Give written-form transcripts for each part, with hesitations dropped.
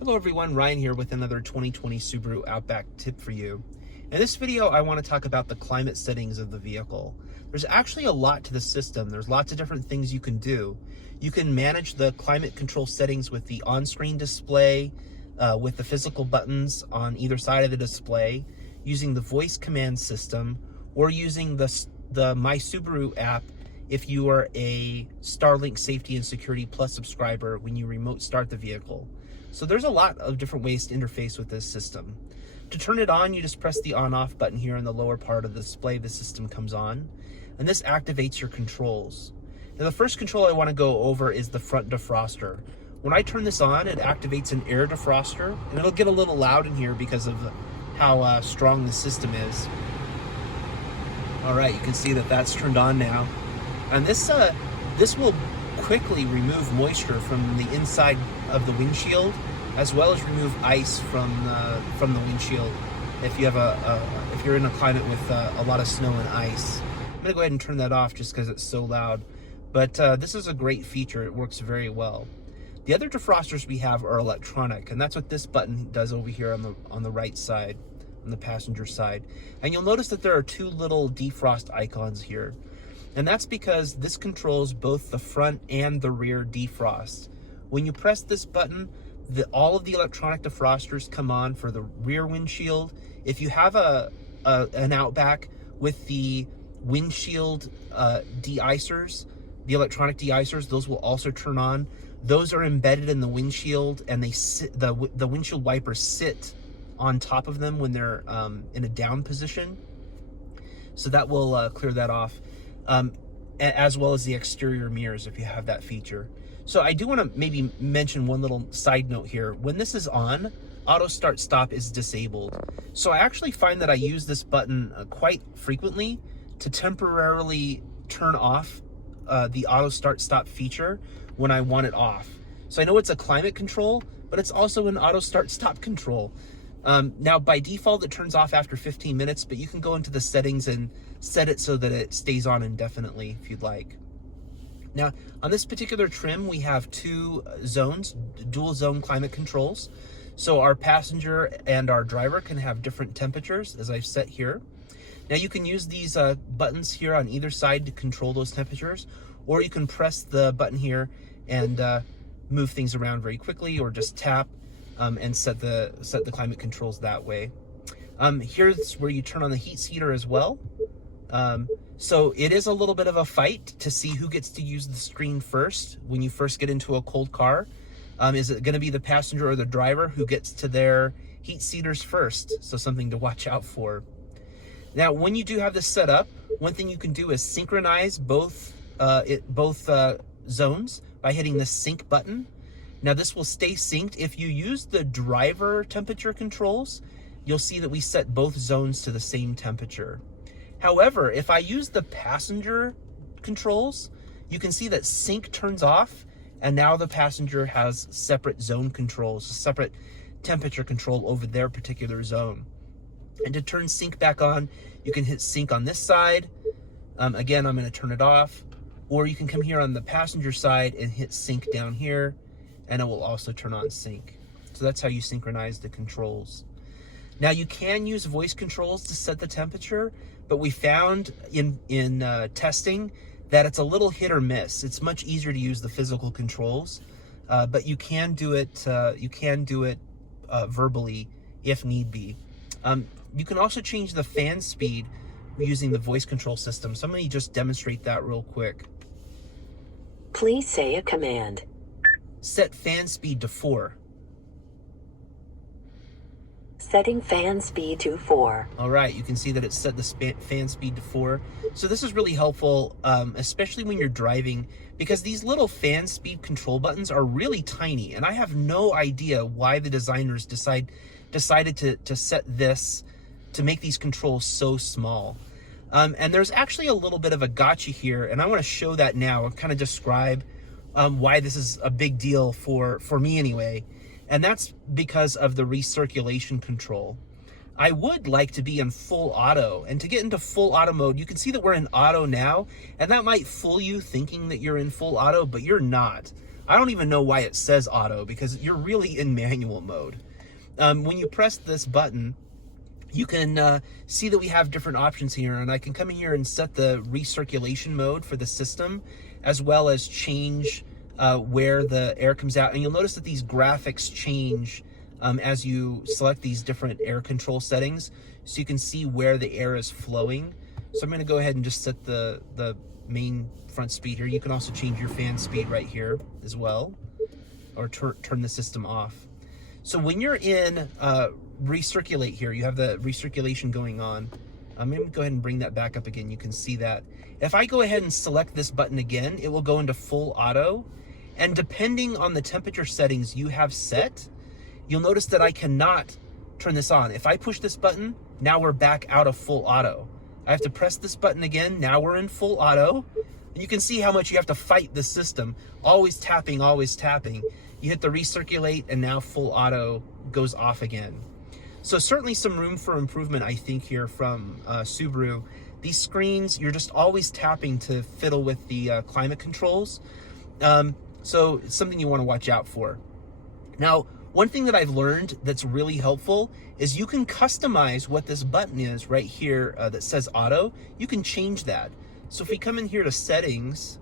Hello everyone, Ryan here with another 2020 Subaru Outback tip for you. In this video, I want to talk about the climate settings of the vehicle. There's actually a lot to the system. There's lots of different things you can do. You can manage the climate control settings with the on-screen display, with the physical buttons on either side of the display, using the voice command system, or using the My Subaru app if you are a Starlink Safety and Security Plus subscriber when you remote start the vehicle. So there's a lot of different ways to interface with this system. To turn it on, you just press the on-off button here in the lower part of the display. The system comes on, and this activates your controls. Now the first control I want to go over is the front defroster. When I turn this on, it activates an air defroster, and it'll get a little loud in here because of how strong the system is. All right, you can see that that's turned on now. And this will quickly remove moisture from the inside of the windshield, as well as remove ice from the windshield if you have if you're in a climate with a lot of snow and ice. I'm gonna go ahead and turn that off just because it's so loud, but this is a great feature. It works very well. The other defrosters we have are electronic, and that's what this button does over here on the right side, on the passenger side. And you'll notice that there are two little defrost icons here. And that's because this controls both the front and the rear defrost. When you press this button, all of the electronic defrosters come on for the rear windshield. If you have an Outback with the windshield de-icers, the electronic de-icers, those will also turn on. Those are embedded in the windshield, and they sit, the windshield wipers sit on top of them when they're in a down position. So that will clear that off. As well as the exterior mirrors if you have that feature. So I do want to maybe mention one little side note here. When this is on, auto start stop is disabled. So I actually find that I use this button quite frequently to temporarily turn off the auto start stop feature when I want it off. So I know it's a climate control, but it's also an auto start stop control. Now by default it turns off after 15 minutes, but you can go into the settings and set it so that it stays on indefinitely if you'd like. Now on this particular trim we have two zones, dual zone climate controls. So our passenger and our driver can have different temperatures as I've set here. Now you can use these buttons here on either side to control those temperatures, or you can press the button here and move things around very quickly, or just tap and set the climate controls that way. Here's where you turn on the heat seater as well. So it is a little bit of a fight to see who gets to use the screen first when you first get into a cold car. Is it going to be the passenger or the driver who gets to their heat seaters first? So something to watch out for. Now, when you do have this set up, one thing you can do is synchronize both zones by hitting the sync button. Now this will stay synced. If you use the driver temperature controls, you'll see that we set both zones to the same temperature. However, if I use the passenger controls, you can see that sync turns off, and now the passenger has separate zone controls, separate temperature control over their particular zone. And to turn sync back on, you can hit sync on this side. Again, I'm going to turn it off, or you can come here on the passenger side and hit sync down here, and it will also turn on sync. So that's how you synchronize the controls. Now you can use voice controls to set the temperature, but we found in testing that it's a little hit or miss. It's much easier to use the physical controls, but you can do it verbally if need be. You can also change the fan speed using the voice control system. So I'm going to just demonstrate that real quick. Please say a command. Set fan speed to 4. Setting fan speed to 4. All right, you can see that it set the fan speed to 4. So this is really helpful, especially when you're driving, because these little fan speed control buttons are really tiny, and I have no idea why the designers decided to set this, to make these controls so small. And there's actually a little bit of a gotcha here, and I want to show that now and kind of describe why this is a big deal for me anyway. And that's because of the recirculation control. I would like to be in full auto, and to get into full auto mode, you can see that we're in auto now, and that might fool you thinking that you're in full auto, but you're not. I don't even know why it says auto, because you're really in manual mode. When you press this button, you can see that we have different options here, and I can come in here and set the recirculation mode for the system, as well as change where the air comes out. And you'll notice that these graphics change as you select these different air control settings, so you can see where the air is flowing. So I'm going to go ahead and just set the main front speed here. You can also change your fan speed right here as well, or turn the system off. So when you're in recirculate here, you have the recirculation going on. I'm going to go ahead and bring that back up again. You can see that. If I go ahead and select this button again, it will go into full auto. And depending on the temperature settings you have set, you'll notice that I cannot turn this on. If I push this button, now we're back out of full auto. I have to press this button again. Now we're in full auto. And you can see how much you have to fight the system. Always tapping, always tapping. You hit the recirculate, and now full auto goes off again. So certainly some room for improvement, I think, here from Subaru. These screens, you're just always tapping to fiddle with the climate controls. So it's something you want to watch out for. Now, one thing that I've learned that's really helpful is you can customize what this button is right here that says auto. You can change that. So if we come in here to settings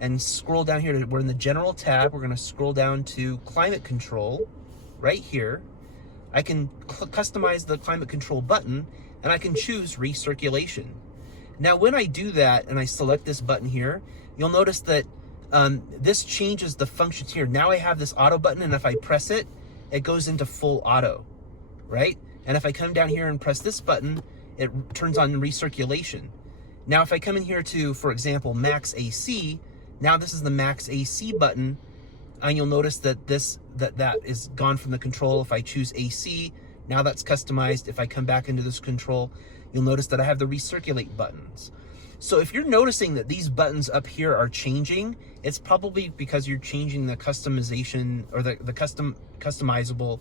and scroll down here, we're in the general tab. We're going to scroll down to climate control right here. I can customize the climate control button, and I can choose recirculation. Now, when I do that and I select this button here, you'll notice that this changes the functions here. Now I have this auto button, and if I press it, it goes into full auto, right? And if I come down here and press this button, it turns on recirculation. Now, if I come in here to, for example, max AC, now this is the max AC button, and you'll notice that that is gone from the control. If I choose AC, now that's customized. If I come back into this control, you'll notice that I have the recirculate buttons. So if you're noticing that these buttons up here are changing, it's probably because you're changing the customization, or the customizable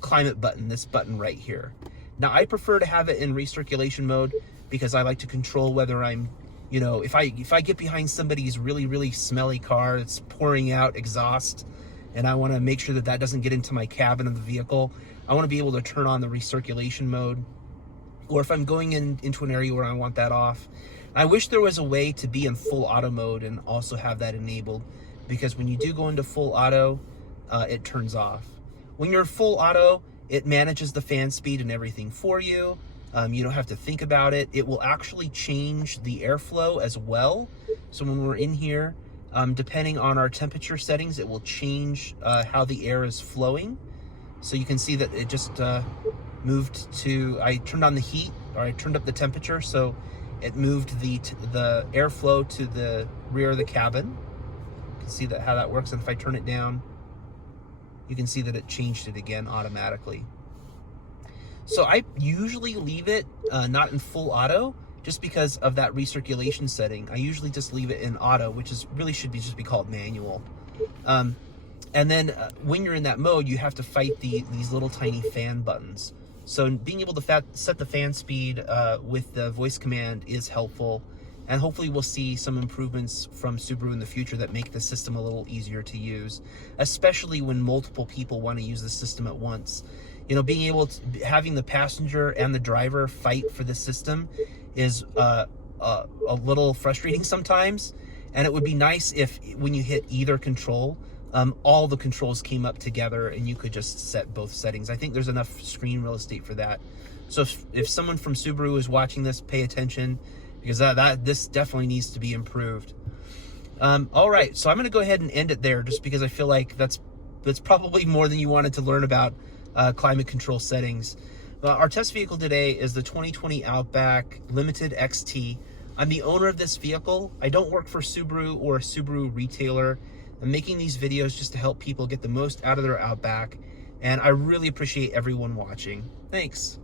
climate button, this button right here. Now, I prefer to have it in recirculation mode because I like to control whether I'm, you know, if I get behind somebody's really, really smelly car, it's pouring out exhaust, and I want to make sure that that doesn't get into my cabin of the vehicle, I want to be able to turn on the recirculation mode. Or if I'm going into an area where I want that off. I wish there was a way to be in full auto mode and also have that enabled, because when you do go into full auto, it turns off. When you're full auto, it manages the fan speed and everything for you. You don't have to think about it. It will actually change the airflow as well. So when we're in here, depending on our temperature settings, it will change how the air is flowing. So you can see that it just moved to, I turned on the heat, or I turned up the temperature, so it moved the airflow to the rear of the cabin. You can see that how that works. And if I turn it down, you can see that it changed it again automatically. So I usually leave it not in full auto, just because of that recirculation setting. I usually just leave it in auto, which is really should be just be called manual. And then when you're in that mode, you have to fight these little tiny fan buttons. So being able to set the fan speed with the voice command is helpful. And hopefully we'll see some improvements from Subaru in the future that make the system a little easier to use, especially when multiple people want to use the system at once. You know, being able to, having the passenger and the driver fight for the system is a little frustrating sometimes. And it would be nice if when you hit either control, all the controls came up together and you could just set both settings. I think there's enough screen real estate for that. So if someone from Subaru is watching this, pay attention, because this definitely needs to be improved. All right, so I'm going to go ahead and end it there, just because I feel like that's probably more than you wanted to learn about climate control settings. Our test vehicle today is the 2020 Outback Limited XT. I'm the owner of this vehicle. I don't work for Subaru or a Subaru retailer. I'm making these videos just to help people get the most out of their Outback, and I really appreciate everyone watching. Thanks.